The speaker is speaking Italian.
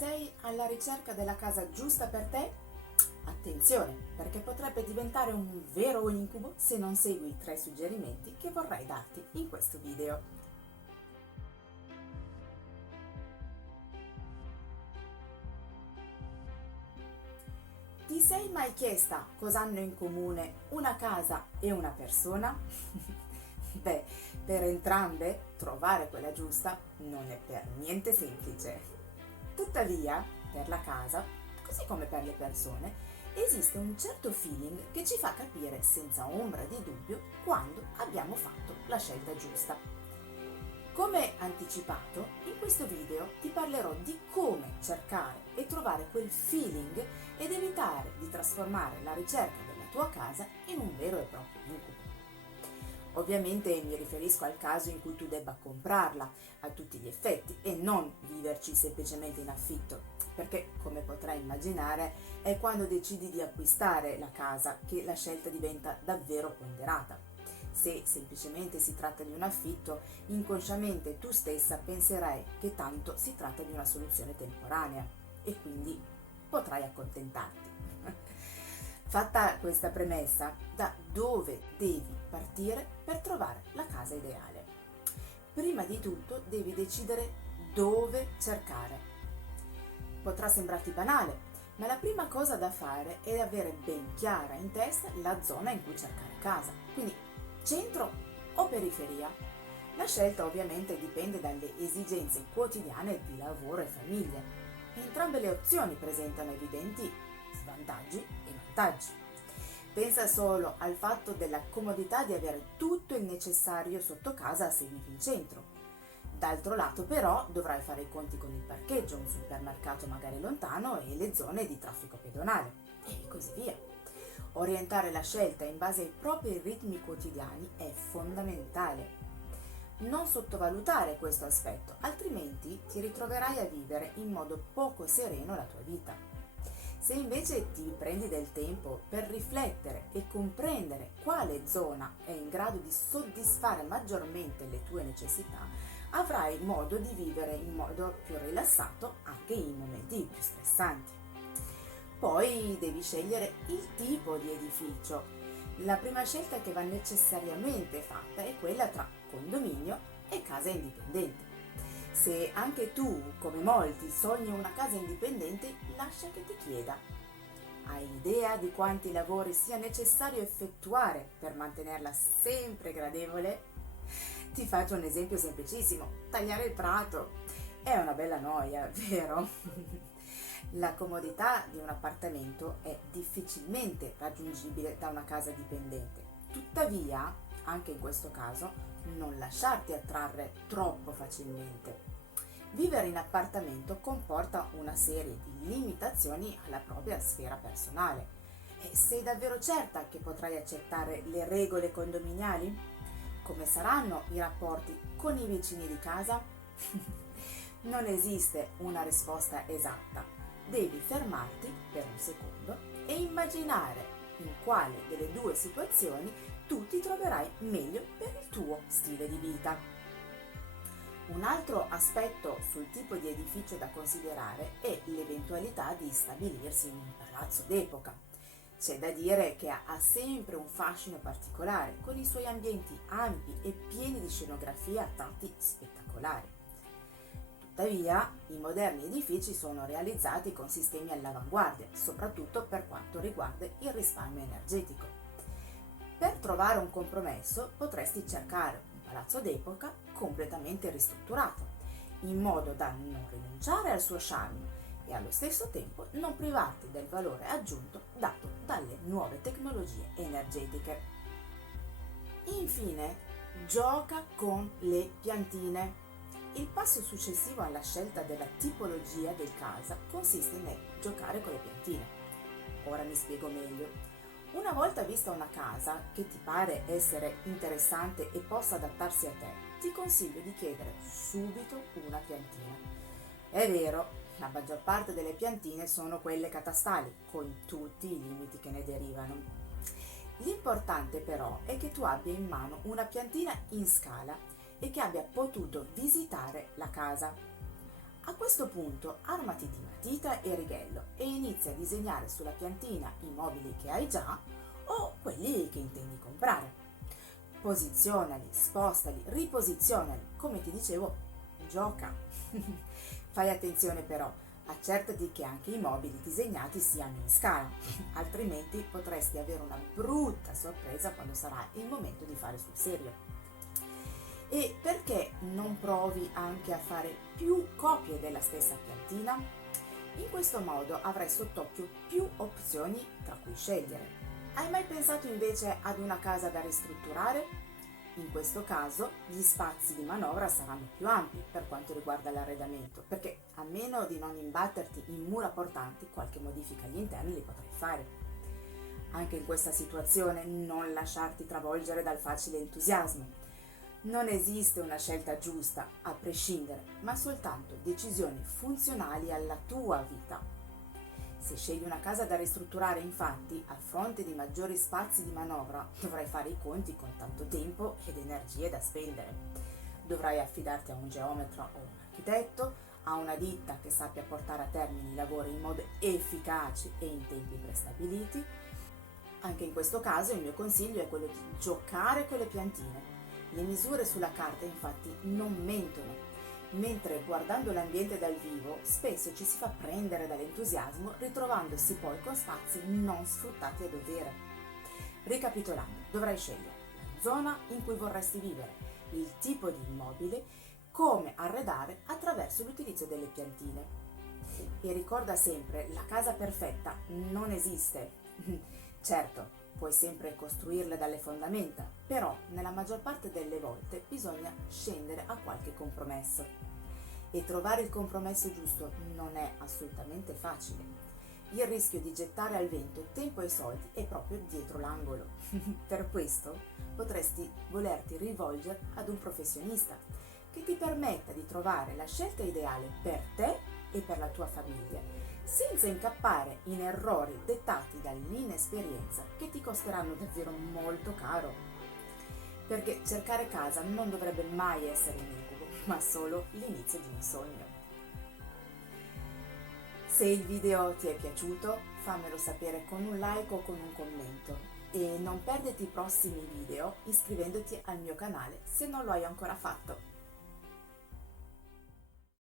Sei alla ricerca della casa giusta per te? Attenzione, perché potrebbe diventare un vero incubo se non segui i 3 suggerimenti che vorrei darti in questo video. Ti sei mai chiesta cosa hanno in comune una casa e una persona? Beh, per entrambe trovare quella giusta non è per niente semplice. Tuttavia, per la casa, così come per le persone, esiste un certo feeling che ci fa capire senza ombra di dubbio quando abbiamo fatto la scelta giusta. Come anticipato, in questo video ti parlerò di come cercare e trovare quel feeling ed evitare di trasformare la ricerca della tua casa in un vero e proprio incubo. Ovviamente mi riferisco al caso in cui tu debba comprarla a tutti gli effetti e non viverci semplicemente in affitto, perché come potrai immaginare è quando decidi di acquistare la casa che la scelta diventa davvero ponderata. Se semplicemente si tratta di un affitto, inconsciamente tu stessa penserai che tanto si tratta di una soluzione temporanea e quindi potrai accontentarti. Fatta questa premessa, da dove devi partire per trovare la casa ideale? Prima di tutto devi decidere dove cercare. Potrà sembrarti banale, ma la prima cosa da fare è avere ben chiara in testa la zona in cui cercare casa. Quindi centro o periferia? La scelta ovviamente dipende dalle esigenze quotidiane di lavoro e famiglia. Entrambe le opzioni presentano evidenti svantaggi e vantaggi. Pensa solo al fatto della comodità di avere tutto il necessario sotto casa se vivi in centro. D'altro lato però dovrai fare i conti con il parcheggio, un supermercato magari lontano e le zone di traffico pedonale e così via. Orientare la scelta in base ai propri ritmi quotidiani è fondamentale. Non sottovalutare questo aspetto, altrimenti ti ritroverai a vivere in modo poco sereno la tua vita. Se invece ti prendi del tempo per riflettere e comprendere quale zona è in grado di soddisfare maggiormente le tue necessità, avrai modo di vivere in modo più rilassato anche in momenti più stressanti. Poi devi scegliere il tipo di edificio. La prima scelta che va necessariamente fatta è quella tra condominio e casa indipendente. Se anche tu, come molti, sogni una casa indipendente, lascia che ti chieda: hai idea di quanti lavori sia necessario effettuare per mantenerla sempre gradevole? Ti faccio un esempio semplicissimo: tagliare il prato. È una bella noia, vero? La comodità di un appartamento è difficilmente raggiungibile da una casa dipendente. Tuttavia, anche in questo caso, non lasciarti attrarre troppo facilmente. Vivere in appartamento comporta una serie di limitazioni alla propria sfera personale. E sei davvero certa che potrai accettare le regole condominiali? Come saranno i rapporti con i vicini di casa? Non esiste una risposta esatta. Devi fermarti per un secondo e immaginare in quale delle due situazioni tu ti troverai meglio per il tuo stile di vita. Un altro aspetto sul tipo di edificio da considerare è l'eventualità di stabilirsi in un palazzo d'epoca. C'è da dire che ha sempre un fascino particolare, con i suoi ambienti ampi e pieni di scenografie a tratti spettacolari. Tuttavia, i moderni edifici sono realizzati con sistemi all'avanguardia, soprattutto per quanto riguarda il risparmio energetico. Per trovare un compromesso potresti cercare un palazzo d'epoca completamente ristrutturato, in modo da non rinunciare al suo charme e allo stesso tempo non privarti del valore aggiunto dato dalle nuove tecnologie energetiche. Infine, gioca con le piantine. Il passo successivo alla scelta della tipologia del casa consiste nel giocare con le piantine. Ora mi spiego meglio. Una volta vista una casa che ti pare essere interessante e possa adattarsi a te, ti consiglio di chiedere subito una piantina. È vero, la maggior parte delle piantine sono quelle catastali, con tutti i limiti che ne derivano. L'importante però è che tu abbia in mano una piantina in scala e che abbia potuto visitare la casa. A questo punto armati di matita e righello e inizia a disegnare sulla piantina i mobili che hai già o quelli che intendi comprare. Posizionali, spostali, riposizionali, come ti dicevo, gioca. Fai attenzione però, accertati che anche i mobili disegnati siano in scala, altrimenti potresti avere una brutta sorpresa quando sarà il momento di fare sul serio. E perché non provi anche a fare più copie della stessa piantina? In questo modo avrai sott'occhio più opzioni tra cui scegliere. Hai mai pensato invece ad una casa da ristrutturare? In questo caso gli spazi di manovra saranno più ampi per quanto riguarda l'arredamento, perché a meno di non imbatterti in mura portanti, qualche modifica agli interni li potrai fare. Anche in questa situazione non lasciarti travolgere dal facile entusiasmo. Non esiste una scelta giusta, a prescindere, ma soltanto decisioni funzionali alla tua vita. Se scegli una casa da ristrutturare, infatti, a fronte di maggiori spazi di manovra, dovrai fare i conti con tanto tempo ed energie da spendere. Dovrai affidarti a un geometra o un architetto, a una ditta che sappia portare a termine i lavori in modo efficace e in tempi prestabiliti. Anche in questo caso il mio consiglio è quello di giocare con le piantine. Le misure sulla carta infatti non mentono, mentre guardando l'ambiente dal vivo spesso ci si fa prendere dall'entusiasmo ritrovandosi poi con spazi non sfruttati a dovere. Ricapitolando, dovrai scegliere la zona in cui vorresti vivere, il tipo di immobile, come arredare attraverso l'utilizzo delle piantine. E ricorda sempre, la casa perfetta non esiste. Certo, puoi sempre costruirle dalle fondamenta, però nella maggior parte delle volte bisogna scendere a qualche compromesso. E trovare il compromesso giusto non è assolutamente facile. Il rischio di gettare al vento tempo e soldi è proprio dietro l'angolo. Per questo potresti volerti rivolgere ad un professionista che ti permetta di trovare la scelta ideale per te e per la tua famiglia, senza incappare in errori dettati dall'inesperienza che ti costeranno davvero molto caro. Perché cercare casa non dovrebbe mai essere un incubo, ma solo l'inizio di un sogno. Se il video ti è piaciuto, fammelo sapere con un like o con un commento e non perderti i prossimi video iscrivendoti al mio canale se non lo hai ancora fatto.